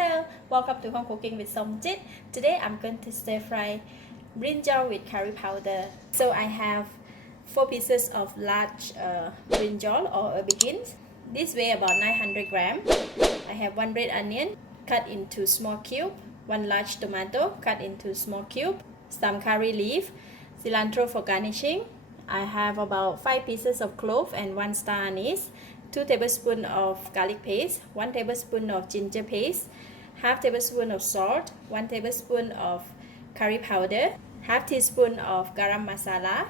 Hello, welcome to Home Cooking with Somjit. Today I'm going to stir fry brinjal with curry powder. So I have 4 pieces of large brinjal or aubergine. This weigh about 900 grams. I have 1 red onion cut into small cube, 1 large tomato cut into small cube, some curry leaf, cilantro for garnishing. I have about 5 pieces of clove and 1 star anise, 2 tablespoons of garlic paste, 1 tablespoon of ginger paste, half tablespoon of salt, 1 tablespoon of curry powder, half teaspoon of garam masala,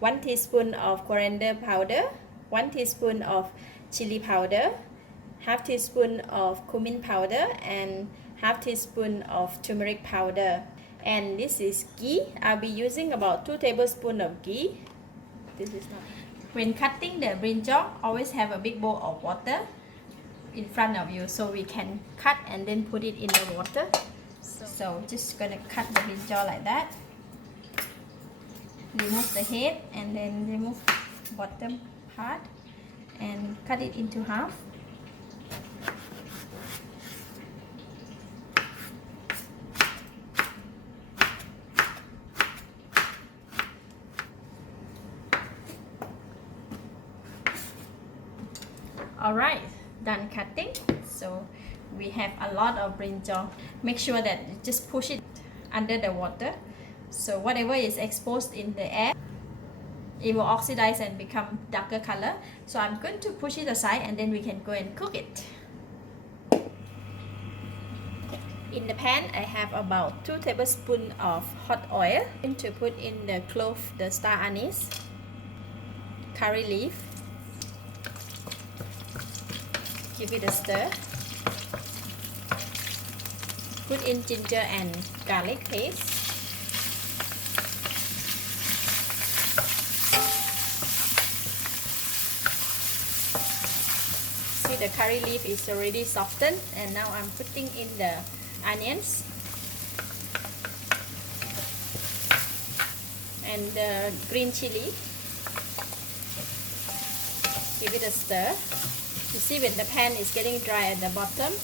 1 teaspoon of coriander powder, 1 teaspoon of chilli powder, half teaspoon of cumin powder, and half teaspoon of turmeric powder. And this is ghee. I'll be using about 2 tablespoons of ghee. This is not. When cutting the brinjal, always have a big bowl of water in front of you so we can cut and then put it in the water. So just gonna cut the brinjal like that. Remove the head and then remove bottom part and cut it into half. Alright, done cutting. So we have a lot of brinjal. Make sure that you just push it under the water. So whatever is exposed in the air, it will oxidize and become darker color. So I'm going to push it aside and then we can go and cook it. In the pan, I have about 2 tablespoons of hot oil. I'm going to put in the clove, the star anise, curry leaf. Give it a stir. Put in ginger and garlic paste. See, the curry leaf is already softened, and now I'm putting in the onions and the green chilli. Give it a stir. You see, when the pan is getting dry at the bottom,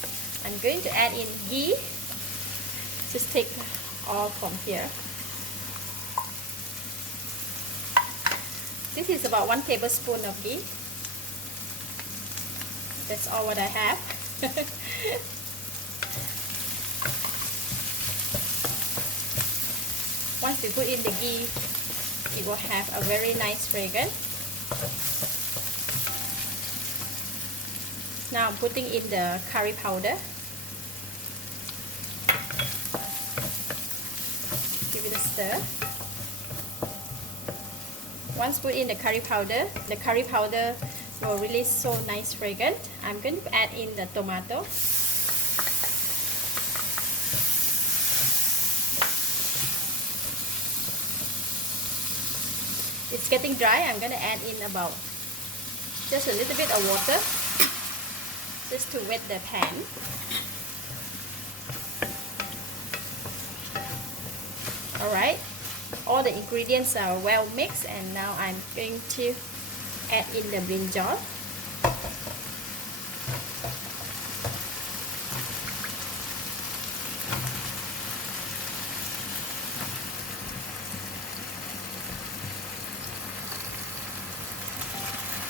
I'm going to add in ghee. Just take all from here. This is about 1 tablespoon of ghee. That's all what I have. Once we put in the ghee, it will have a very nice fragrance. Now I'm putting in the curry powder. Give it a stir. Once put in the curry powder will release so nice fragrance. I'm going to add in the tomato. It's getting dry. I'm going to add in about just a little bit of water, just to wet the pan. Alright, all the ingredients are well mixed, and now I'm going to add in the brinjal.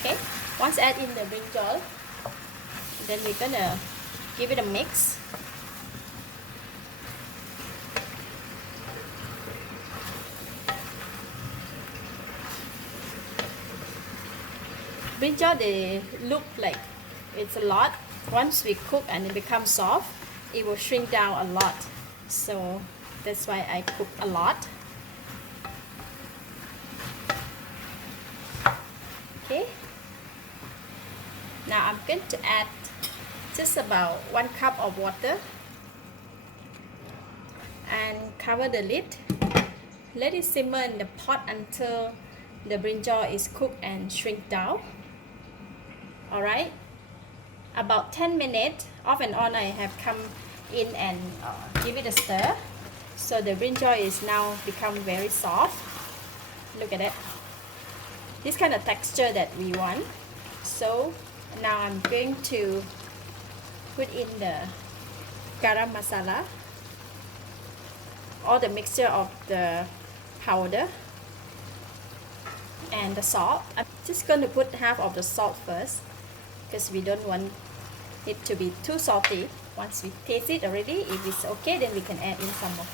Okay, once add in the brinjal, then we're gonna give it a mix. Brinjal, they look like it's a lot. Once we cook and it becomes soft, it will shrink down a lot. So that's why I cook a lot. Okay. Now I'm going to add just about 1 cup of water and cover the lid. Let it simmer in the pot until the brinjal is cooked and shrink down. Alright, about 10 minutes off and on, I have come in and give it a stir. So the brinjal is now become very soft. Look at it. This kind of texture that we want. So now I'm going to put in the garam masala, all the mixture of the powder and the salt. I'm just going to put half of the salt first because we don't want it to be too salty. Once we taste it already, if it's okay, then we can add in some more.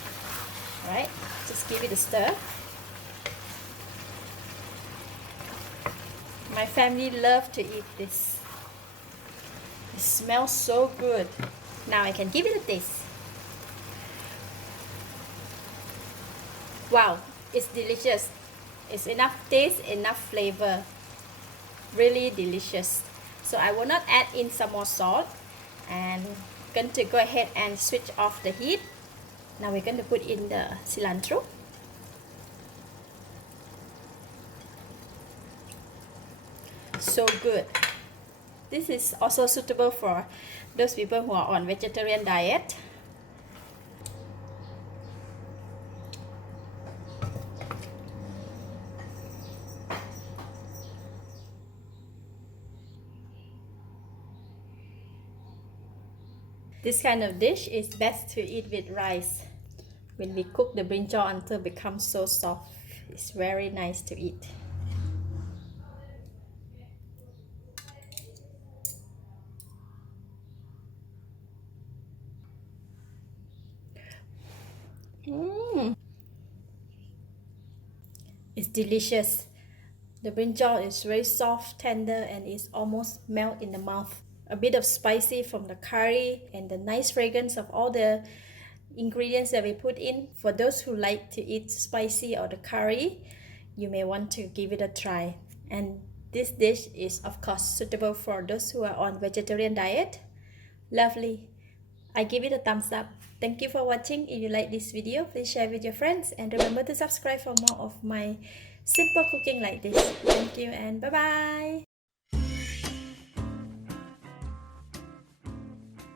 Alright, just give it a stir. My family love to eat this. It smells so good. Now I can give it a taste. Wow, it's delicious. It's enough taste, enough flavor. Really delicious. So I will not add in some more salt, and I'm going to go ahead and switch off the heat. Now we're going to put in the cilantro. So good. This is also suitable for those people who are on vegetarian diet. This kind of dish is best to eat with rice. When we cook the brinjal until it becomes so soft, it's very nice to eat. It's delicious. The brinjal is very soft, tender, and it's almost melt in the mouth. A bit of spicy from the curry and the nice fragrance of all the ingredients that we put in. For those who like to eat spicy or the curry, you may want to give it a try. And this dish is of course suitable for those who are on vegetarian diet. Lovely. I give it a thumbs up. Thank you for watching. If you like this video, please share with your friends and remember to subscribe for more of my simple cooking like this. Thank you and bye bye.